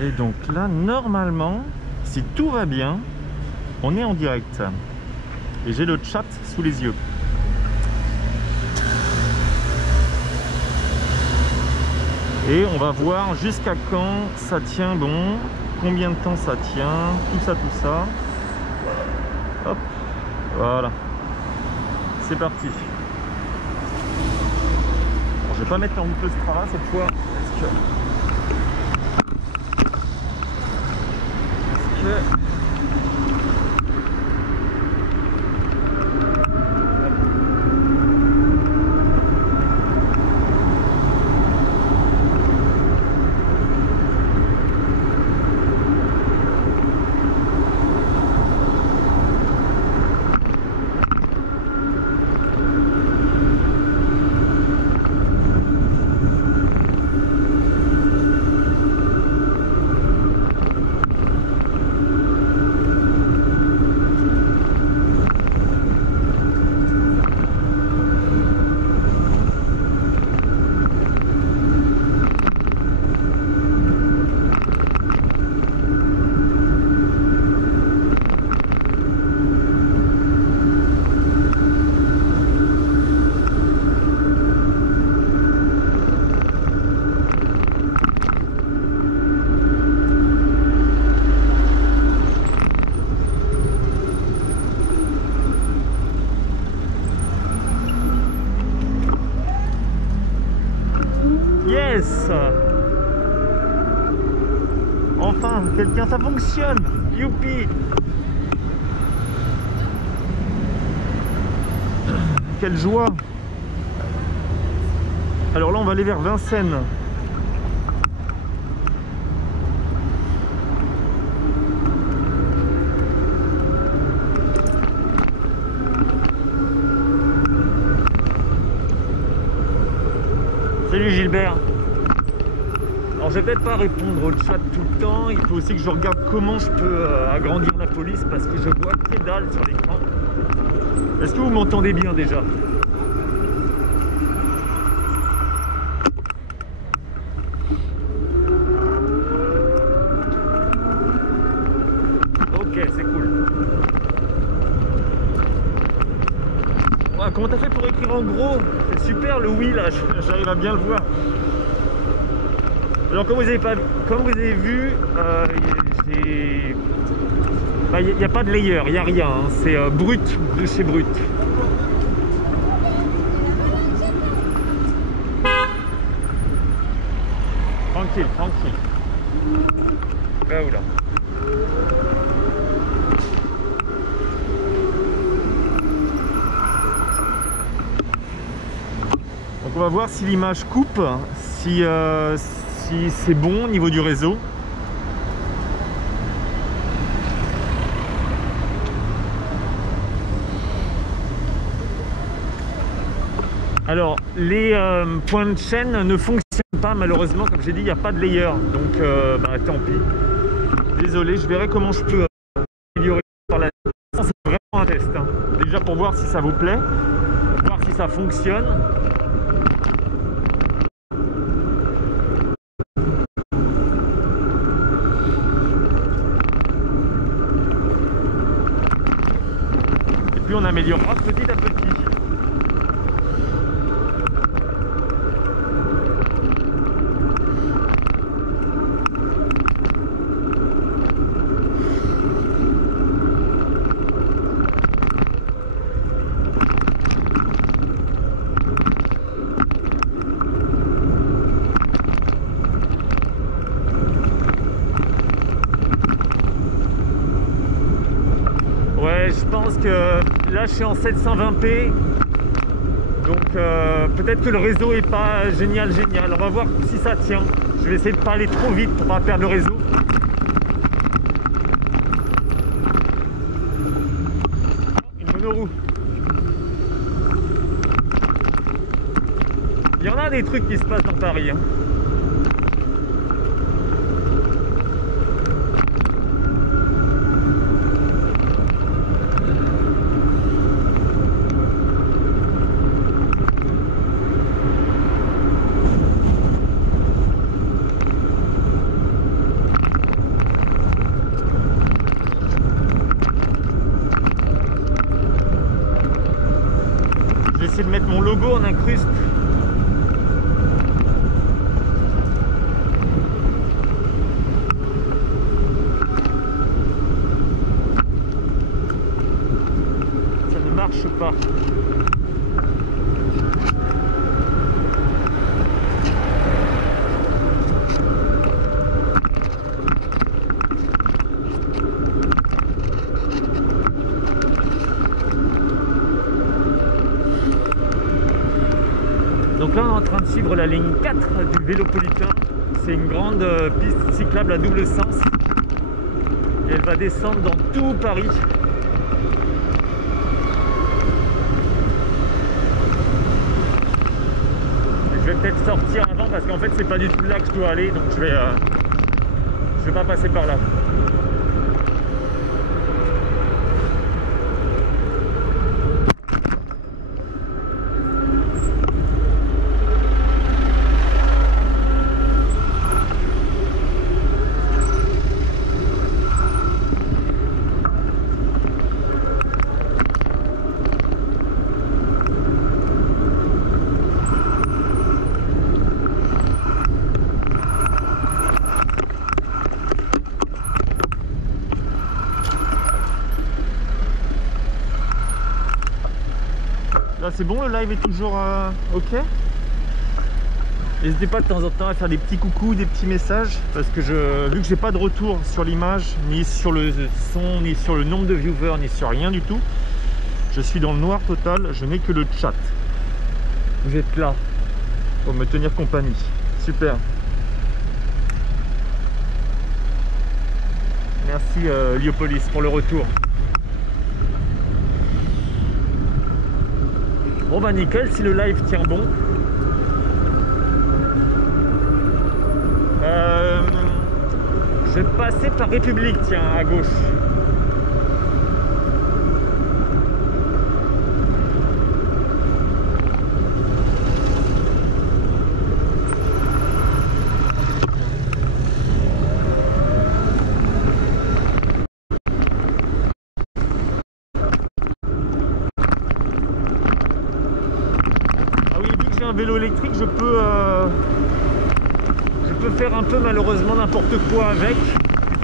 Et donc là, normalement, si tout va bien, on est en direct. Et j'ai le chat sous les yeux. Et on va voir jusqu'à quand ça tient bon, combien de temps ça tient, tout ça. Hop, voilà. C'est parti. Bon, je vais pas mettre en boucle Strava cette fois, parce que... Yes! Enfin, quelqu'un, ça fonctionne! Youpi! Quelle joie! Alors là, on va aller vers Vincennes. Salut Gilbert. Alors je vais peut-être pas répondre au chat tout le temps, il faut aussi que je regarde comment je peux agrandir la police parce que je vois que dalle sur l'écran. Est-ce que vous m'entendez bien déjà? Ok, c'est cool. Ouais, comment t'as fait pour écrire en gros? C'est super le oui là, j'arrive à bien le voir. Alors comme vous avez vu, il n'y a pas de layer, il n'y a rien, hein. C'est brut de chez brut. Tranquille. Là ou là. Donc on va voir si l'image coupe, si c'est bon au niveau du réseau. Alors les points de chaîne ne fonctionnent pas malheureusement, comme j'ai dit, il n'y a pas de layer, donc tant pis. Désolé, je verrai comment je peux améliorer par la... C'est vraiment un test, hein. Déjà pour voir si ça vous plaît, pour voir si ça fonctionne. Et puis on améliorera petit à petit. Je pense que là je suis en 720p, donc peut-être que le réseau est pas génial. On va voir si ça tient. Je vais essayer de pas aller trop vite pour pas perdre le réseau. Une monoroue. Il y en a des trucs qui se passent dans Paris, hein. s'incruste. Ça ne marche pas. Donc là on est en train de suivre la ligne 4 du Vélopolitain. C'est une grande piste cyclable à double sens. Et elle va descendre dans tout Paris. Et je vais peut-être sortir avant parce qu'en fait c'est pas du tout là que je dois aller, donc je vais pas passer par là. Là c'est bon, le live est toujours ok. N'hésitez pas de temps en temps à faire des petits coucous, des petits messages, parce que vu que j'ai pas de retour sur l'image, ni sur le son, ni sur le nombre de viewers, ni sur rien du tout, je suis dans le noir total, je n'ai que le chat. Vous êtes là pour me tenir compagnie. Super. Merci Liopolis pour le retour. Bon bah nickel, si le live tient bon. Je vais passer par République, tiens, à gauche. Ah oui, vu que j'ai un vélo électrique, je peux faire un peu malheureusement n'importe quoi avec.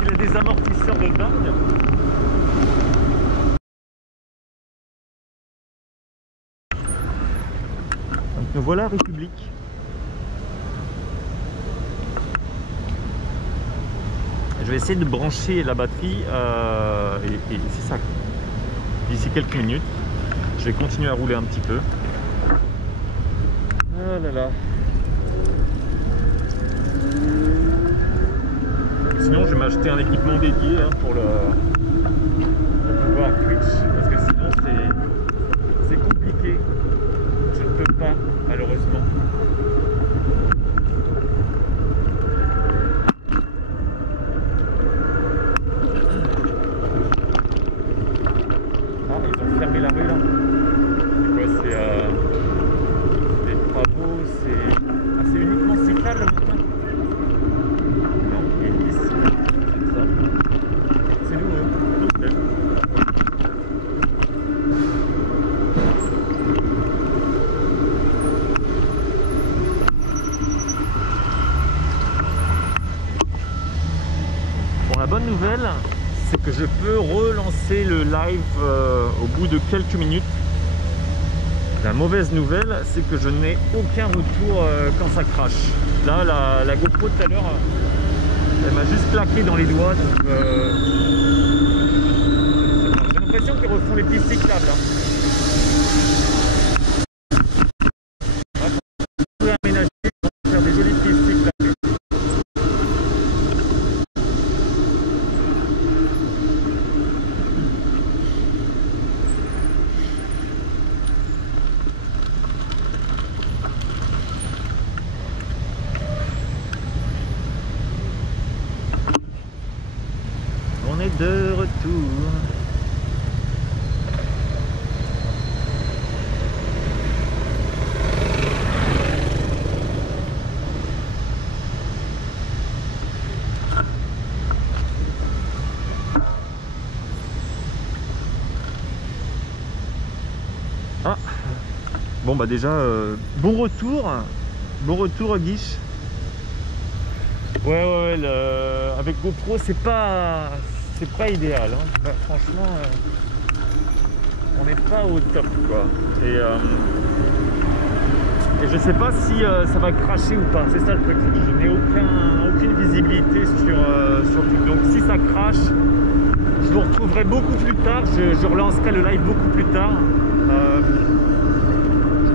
Il a des amortisseurs de dingue. Donc nous voilà à République. Je vais essayer de brancher la batterie et c'est ça. D'ici quelques minutes, je vais continuer à rouler un petit peu. Oh là là. Sinon, je vais m'acheter un équipement dédié pour pouvoir Twitch, parce que sinon c'est compliqué. Je ne peux pas, malheureusement. Ah, ils ont fermé la rue là. C'est quoi? C'est des travaux, c'est uniquement cyclable maintenant. La bonne nouvelle, c'est que je peux relancer le live au bout de quelques minutes. La mauvaise nouvelle, c'est que je n'ai aucun retour quand ça crache. Là, la GoPro tout à l'heure, elle m'a juste claqué dans les doigts. Donc, j'ai l'impression qu'ils refont les pistes cyclables. On peut aménager pour faire des jolies pistes cyclables. On est de retour. Bon bah déjà, bon retour Guiche. Ouais, avec GoPro c'est pas idéal, hein. Bah, franchement, on n'est pas au top quoi. Et je sais pas si ça va cracher ou pas, c'est ça le truc, je n'ai aucune visibilité sur tout. Donc si ça crache, je vous retrouverai beaucoup plus tard, je relancerai le live beaucoup plus tard.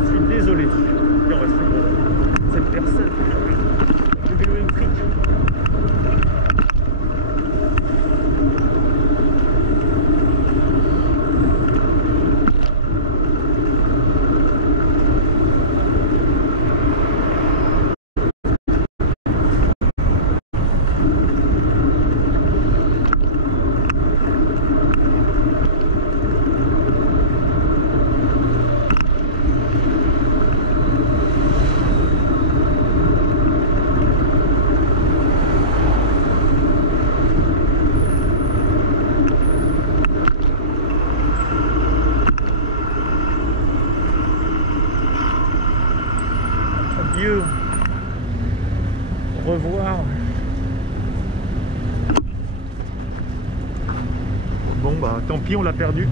Je suis désolé. Et on va suivre cette personne, le vélo électrique. Adieu. Au revoir. Bon bah tant pis, on l'a perdu.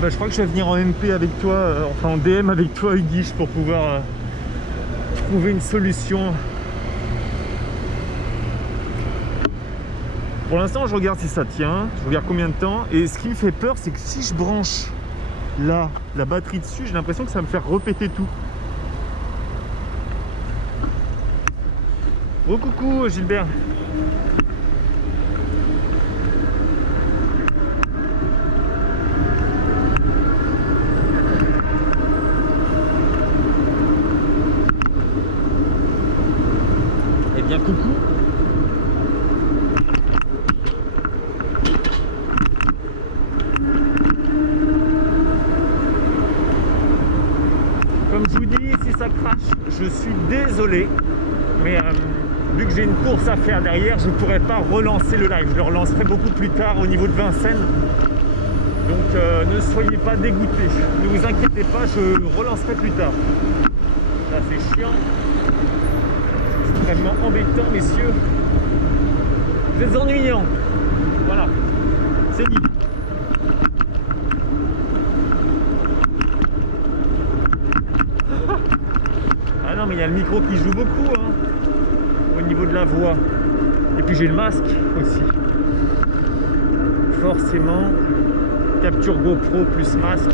Bah, je crois que je vais venir en MP avec toi, enfin en DM avec toi Guiche, pour pouvoir trouver une solution. Pour l'instant je regarde si ça tient, je regarde combien de temps, et ce qui me fait peur c'est que si je branche là la batterie dessus, j'ai l'impression que ça va me faire repéter tout. Oh coucou Gilbert. Eh bien coucou. Comme je vous dis, si ça crache, je suis désolé, mais vu que j'ai une course à faire derrière, je ne pourrai pas relancer le live. Je le relancerai beaucoup plus tard au niveau de Vincennes. Donc ne soyez pas dégoûtés. Ne vous inquiétez pas, je relancerai plus tard. Là c'est chiant. C'est extrêmement embêtant, messieurs. Vous êtes ennuyants. Voilà. C'est dit. Ah non mais il y a le micro qui joue beaucoup hein, au niveau de la voix. Et puis j'ai le masque aussi. Forcément, capture GoPro plus masque.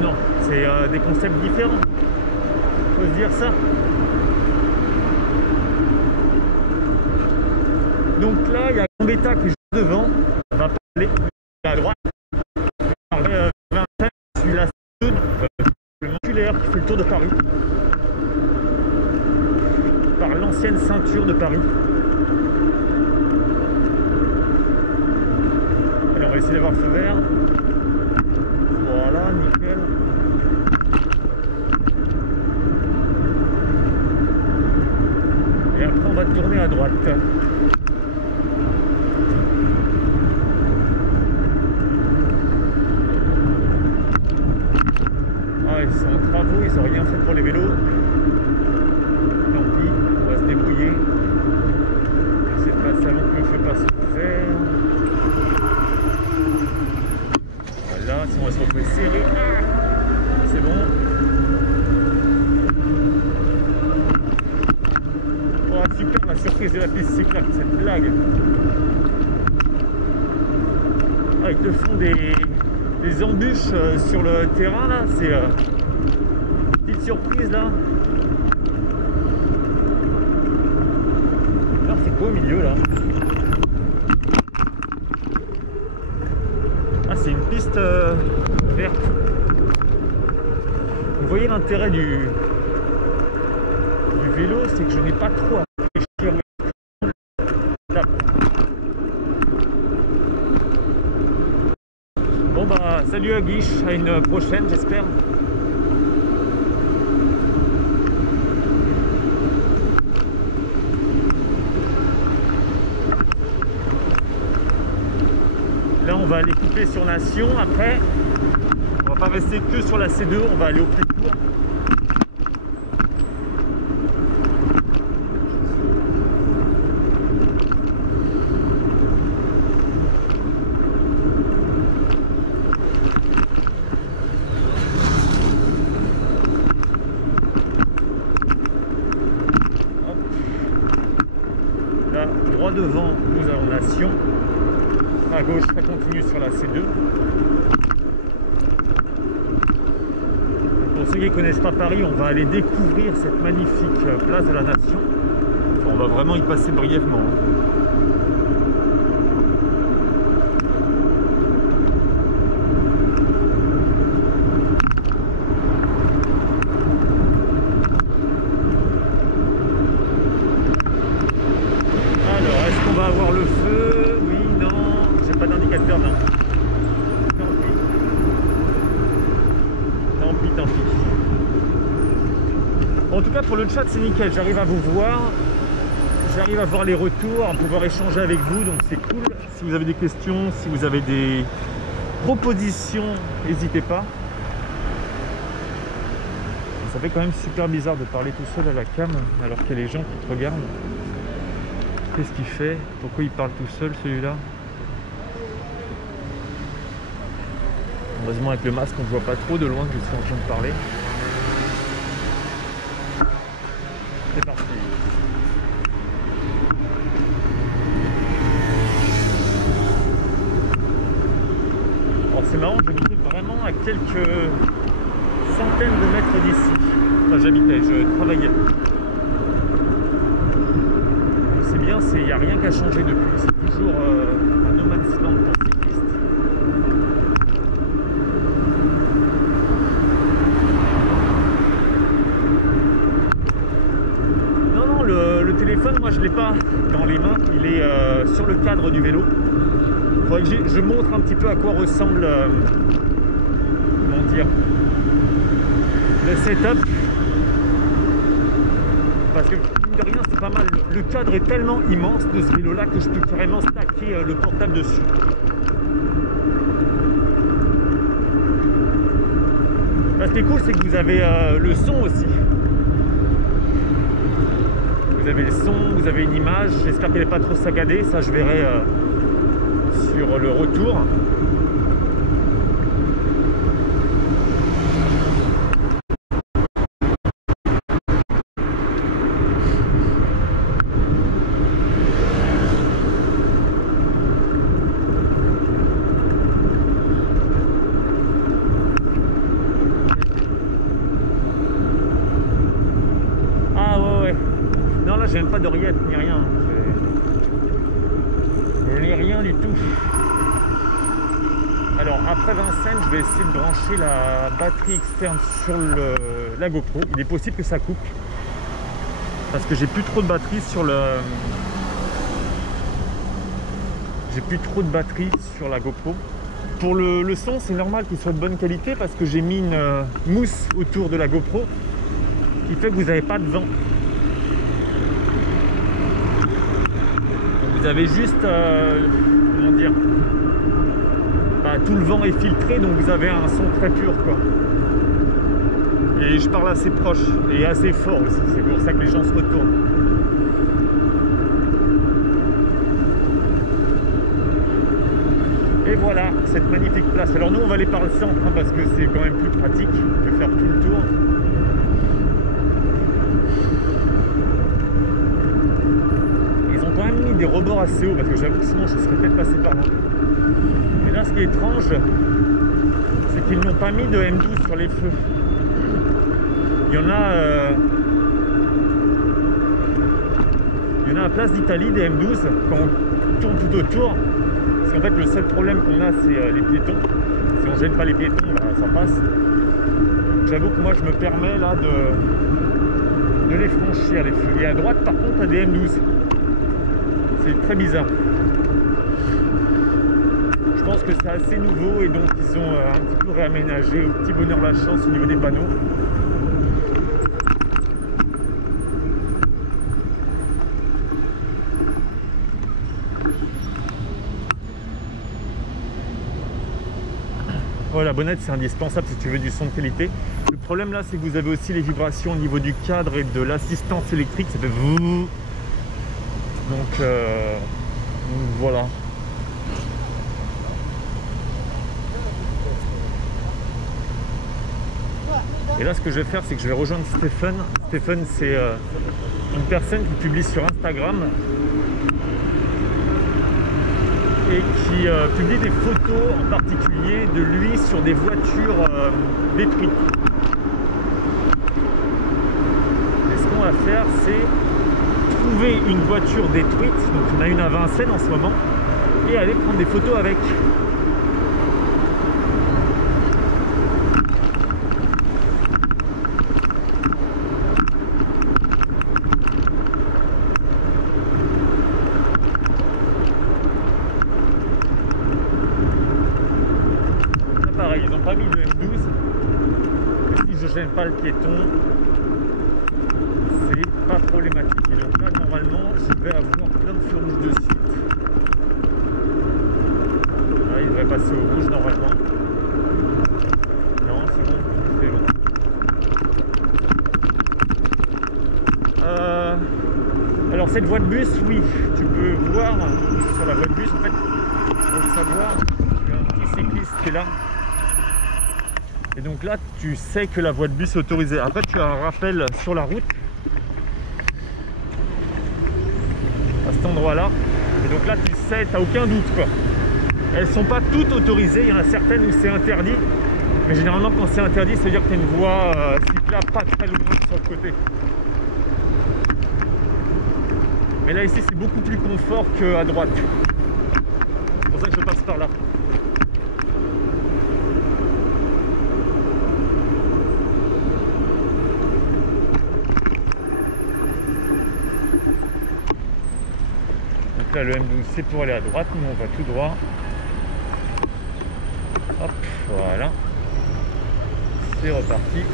Non, c'est des concepts différents. Faut se dire ça. Donc là, il y a Gambetta qui est juste devant. On va pas aller à droite. Je suis la seule, le maculaire qui fait le tour de Paris. Par l'ancienne ceinture de Paris. Allez, on va essayer d'avoir le feu vert. Voilà, nickel. Et après on va tourner à droite. Ah, ils sont en travaux, ils n'ont rien fait pour les vélos. Tant pis, on va se débrouiller. J'essaie de passer avant que le feu passe au vert. Voilà, si on va se retrouver serré. C'est bon. Oh super, la surprise de la piste cyclable, cette blague. Ah, ils te font des embûches sur le terrain là, c'est petite surprise là. Alors c'est quoi au milieu là? Ah, c'est une piste verte. Vous voyez l'intérêt du vélo, c'est que je n'ai pas trop à réfléchir. Bon bah salut à Guiche, à une prochaine j'espère. Là on va aller couper sur Nation, après on va pas rester que sur la C2, on va aller au plus court. Là, droit devant, nous avons Nation. À gauche, ça continue sur la C2. Pour ceux qui ne connaissent pas Paris, on va aller découvrir cette magnifique place de la Nation. Enfin, on va vraiment y passer brièvement. Alors, est-ce qu'on va avoir le feu? Oui, non, j'ai pas d'indicateur, non. Tant pis. En tout cas, pour le chat, c'est nickel. J'arrive à vous voir. J'arrive à voir les retours, à pouvoir échanger avec vous. Donc, c'est cool. Si vous avez des questions, si vous avez des propositions, n'hésitez pas. Ça fait quand même super bizarre de parler tout seul à la cam alors qu'il y a les gens qui te regardent. Qu'est-ce qu'il fait? Pourquoi il parle tout seul, celui-là? Heureusement, avec le masque, on ne voit pas trop de loin que je suis en train de parler. C'est parti. Alors, c'est marrant, j'habitais vraiment à quelques centaines de mètres d'ici. Enfin, j'habitais, je travaillais. C'est bien, il n'y a rien qu'à changer depuis. C'est toujours un no man's land pour cyclistes. Non, le téléphone, moi je ne l'ai pas dans les mains. Il est sur le cadre du vélo. Il faudrait que je montre un petit peu à quoi ressemble comment dire, le setup. Parce que mine de rien, c'est pas mal. Le cadre est tellement immense de ce vélo là que je peux carrément stacker le portable dessus. Ce qui est cool, c'est que vous avez le son aussi. Vous avez le son, vous avez une image. J'espère qu'elle n'est pas trop saccadée. Ça, je verrai sur le retour. J'ai même pas d'oreillette ni rien. Je n'ai rien du tout. Alors après Vincennes, je vais essayer de brancher la batterie externe sur la GoPro. Il est possible que ça coupe parce que j'ai plus trop de batterie sur la GoPro. Pour le son, c'est normal qu'il soit de bonne qualité parce que j'ai mis une mousse autour de la GoPro qui fait que vous n'avez pas de vent. Vous avez juste, comment dire, tout le vent est filtré, donc vous avez un son très pur, quoi. Et je parle assez proche et assez fort aussi, c'est pour ça que les gens se retournent. Et voilà, cette magnifique place. Alors nous, on va aller par le centre, hein, parce que c'est quand même plus pratique de faire tout le tour. Des rebords assez hauts parce que j'avoue que sinon je serais peut-être passé par là. Et là, ce qui est étrange, c'est qu'ils n'ont pas mis de M12 sur les feux. Il y en a à Place d'Italie des M12 quand on tourne tout autour. Parce qu'en fait, le seul problème qu'on a, c'est les piétons. Si on ne gêne pas les piétons, bah, ça passe. J'avoue que moi, je me permets là de les franchir les feux. Et à droite par contre, tu as des M12. C'est très bizarre. Je pense que c'est assez nouveau et donc ils ont un petit peu réaménagé au petit bonheur la chance au niveau des panneaux. Voilà, la bonnette c'est indispensable si tu veux du son de qualité. Le problème là, c'est que vous avez aussi les vibrations au niveau du cadre et de l'assistance électrique, ça fait vous. Donc voilà. Et là, ce que je vais faire, c'est que je vais rejoindre Stéphane. Stéphane, c'est une personne qui publie sur Instagram et qui publie des photos en particulier de lui sur des voitures détruites. Et ce qu'on va faire, c'est trouver une voiture détruite, donc on a une à Vincennes en ce moment, et aller prendre des photos avec. Pareil, ils n'ont pas mis de M12. Et si je gêne pas le piéton, c'est pas problématique. Et donc là, normalement, je vais avoir plein de feux rouges de suite. Là, il devrait passer au rouge normalement. Non, c'est bon, c'est bon. Alors cette voie de bus, oui, tu peux voir sur la voie de bus, en fait, pour le savoir, il y a un petit cycliste qui est là. Et donc là, tu sais que la voie de bus est autorisée. Après, tu as un rappel sur la route à cet endroit-là. Et donc là, tu sais, tu n'as aucun doute, quoi. Elles ne sont pas toutes autorisées. Il y en a certaines où c'est interdit. Mais généralement, quand c'est interdit, ça veut dire que tu as une voie cyclable pas très loin sur le côté. Mais là, ici, c'est beaucoup plus confort qu'à droite. C'est pour ça que je passe par là. Donc là, le M12, c'est pour aller à droite. Nous, on va tout droit. Hop, voilà. C'est reparti.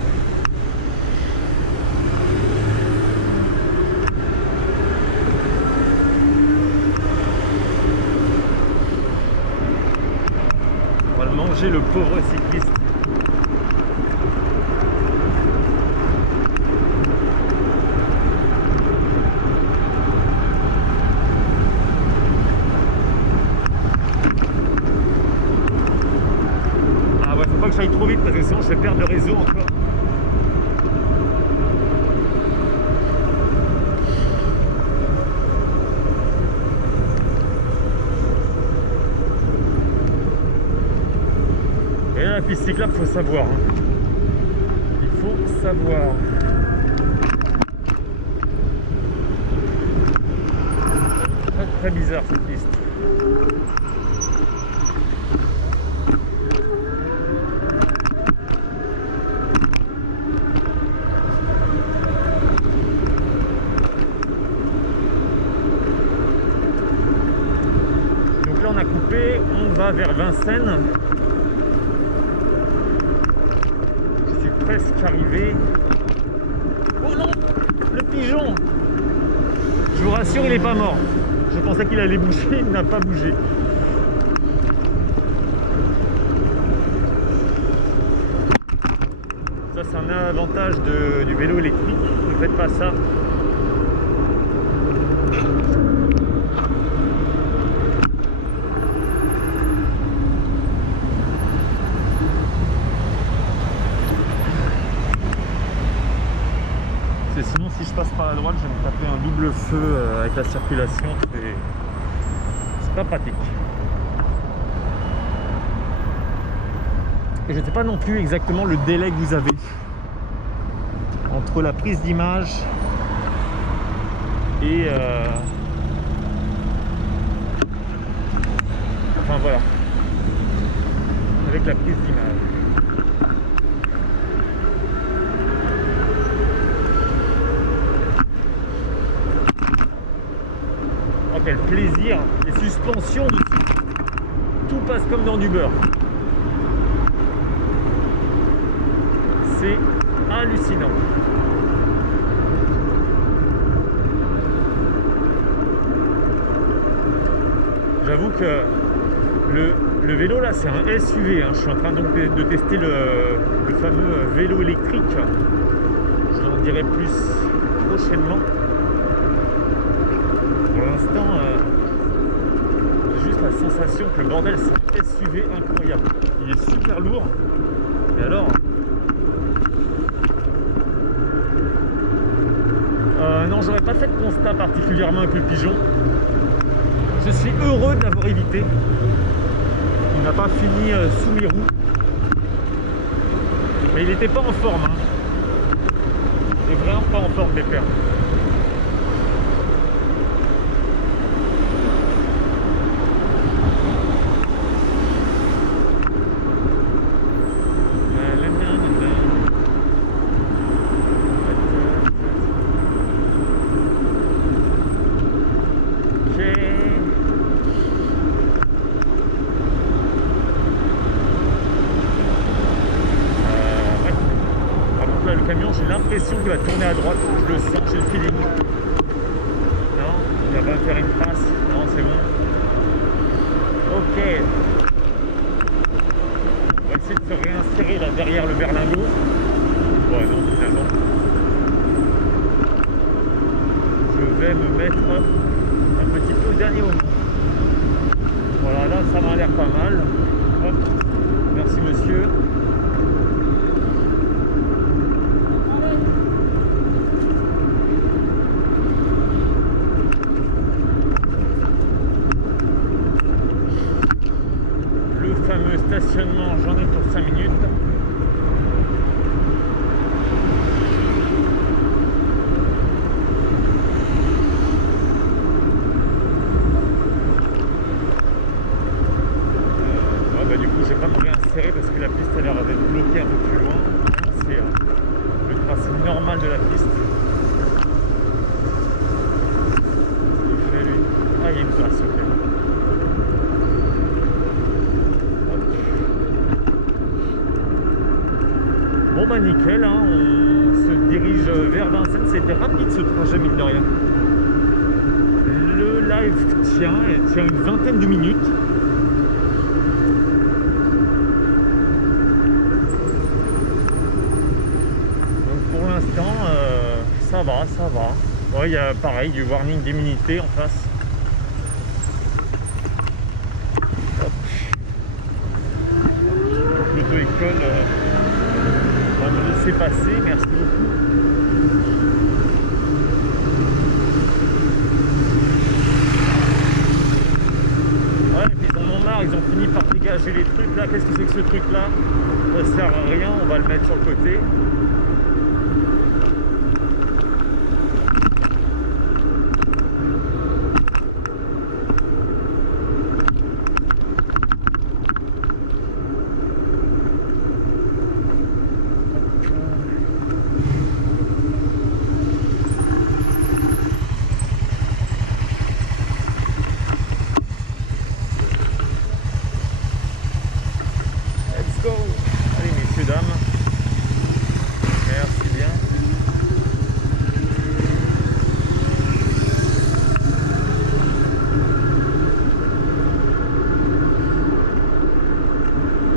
On va le manger, le pauvre cycliste. Ah ouais, faut pas que j'aille trop vite parce que sinon je vais perdre le réseau encore. Et là, la piste cyclable, faut savoir. Hein. Il faut savoir. Très, très bizarre cette piste. Donc là, on a coupé, on va vers Vincennes. Presque arrivé. Oh non, le pigeon. Je vous rassure, il n'est pas mort. Je pensais qu'il allait bouger, il n'a pas bougé. Ça, c'est un avantage du vélo électrique. Ne faites pas ça. Sinon, si je passe par la droite, je vais me taper un double feu avec la circulation. C'est pas pratique. Et je ne sais pas non plus exactement le délai que vous avez entre la prise d'image et enfin voilà, avec la prise d'image. quel plaisir. Les suspensions dessus, tout passe comme dans du beurre. C'est hallucinant. J'avoue que le vélo là c'est un SUV, hein. Je suis en train donc de tester le fameux vélo électrique. Je vous en dirai plus prochainement. Pour l'instant, j'ai juste la sensation que le bordel c'est un SUV incroyable. Il est super lourd. Et alors non, j'aurais pas fait de constat particulièrement avec le pigeon. Je suis heureux de l'avoir évité. Il n'a pas fini sous mes roues. Mais il n'était pas en forme. Hein. Il n'est vraiment pas en forme, Pépère. J'ai l'impression qu'il va tourner à droite, je le sens, j'ai le feeling. Non, il va pas me faire une trace. Non, c'est bon. Ok. On va essayer de se réinsérer là derrière le berlingot. Ouais, non, finalement. Je vais me mettre un petit peu au dernier moment. Voilà, là, ça m'a l'air pas mal. Hop. Merci, monsieur. Stationnement, j'en ai pour 5 minutes. Ouais, du coup, je vais pas me réinsérer parce que la piste a l'air d'être bloquée un peu plus loin. C'est le tracé normal de la piste. Ah, il y a une place, ok. Bon bah nickel, hein, on se dirige vers Vincennes, c'était rapide ce trajet mine de rien. Le live tient une vingtaine de minutes. Donc pour l'instant, ça va. Ouais, il y a pareil du warning d'immunité en face. L'auto-école va me laisser passer, merci beaucoup. Ouais, et puis ils en ont marre, ils ont fini par dégager les trucs là. Qu'est-ce que c'est que ce truc là? Ça sert à rien, on va le mettre sur le côté. Allez messieurs, dames, merci bien.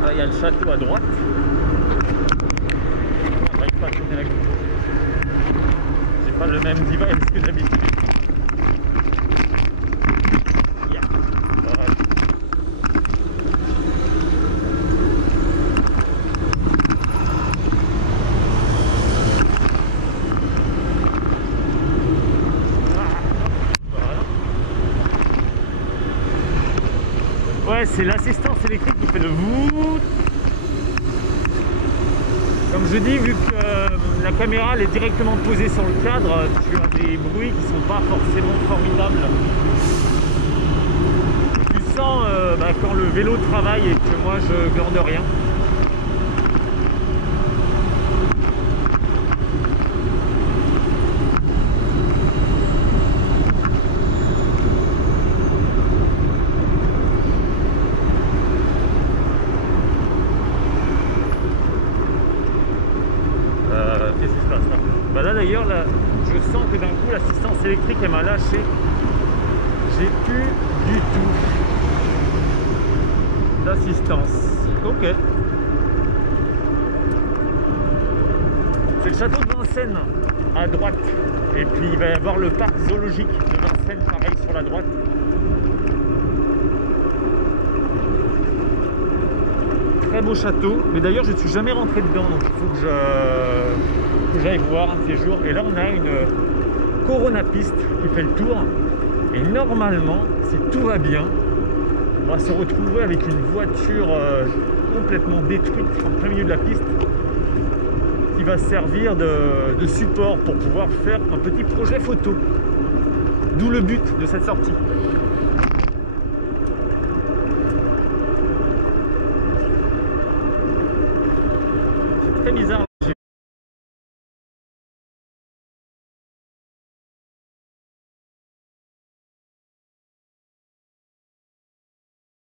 Ah, il y a le château à droite. On n'arrive pas à tourner la gauche. J'ai pas le même device que d'habitude. Ouais, c'est l'assistance électrique qui fait le vous. Comme je dis, vu que la caméra elle est directement posée sur le cadre, tu as des bruits qui sont pas forcément formidables. Tu sens quand le vélo travaille et que moi je glande rien. J'ai plus du tout d'assistance. Ok. C'est le château de Vincennes à droite. Et puis il va y avoir le parc zoologique de Vincennes, pareil sur la droite. Très beau château. Mais d'ailleurs, je ne suis jamais rentré dedans. Donc il faut que j'aille voir un de ces jours. Et là, on a une Corona piste qui fait le tour. Et normalement, si tout va bien, on va se retrouver avec une voiture complètement détruite en plein milieu de la piste qui va servir de support pour pouvoir faire un petit projet photo. D'où le but de cette sortie.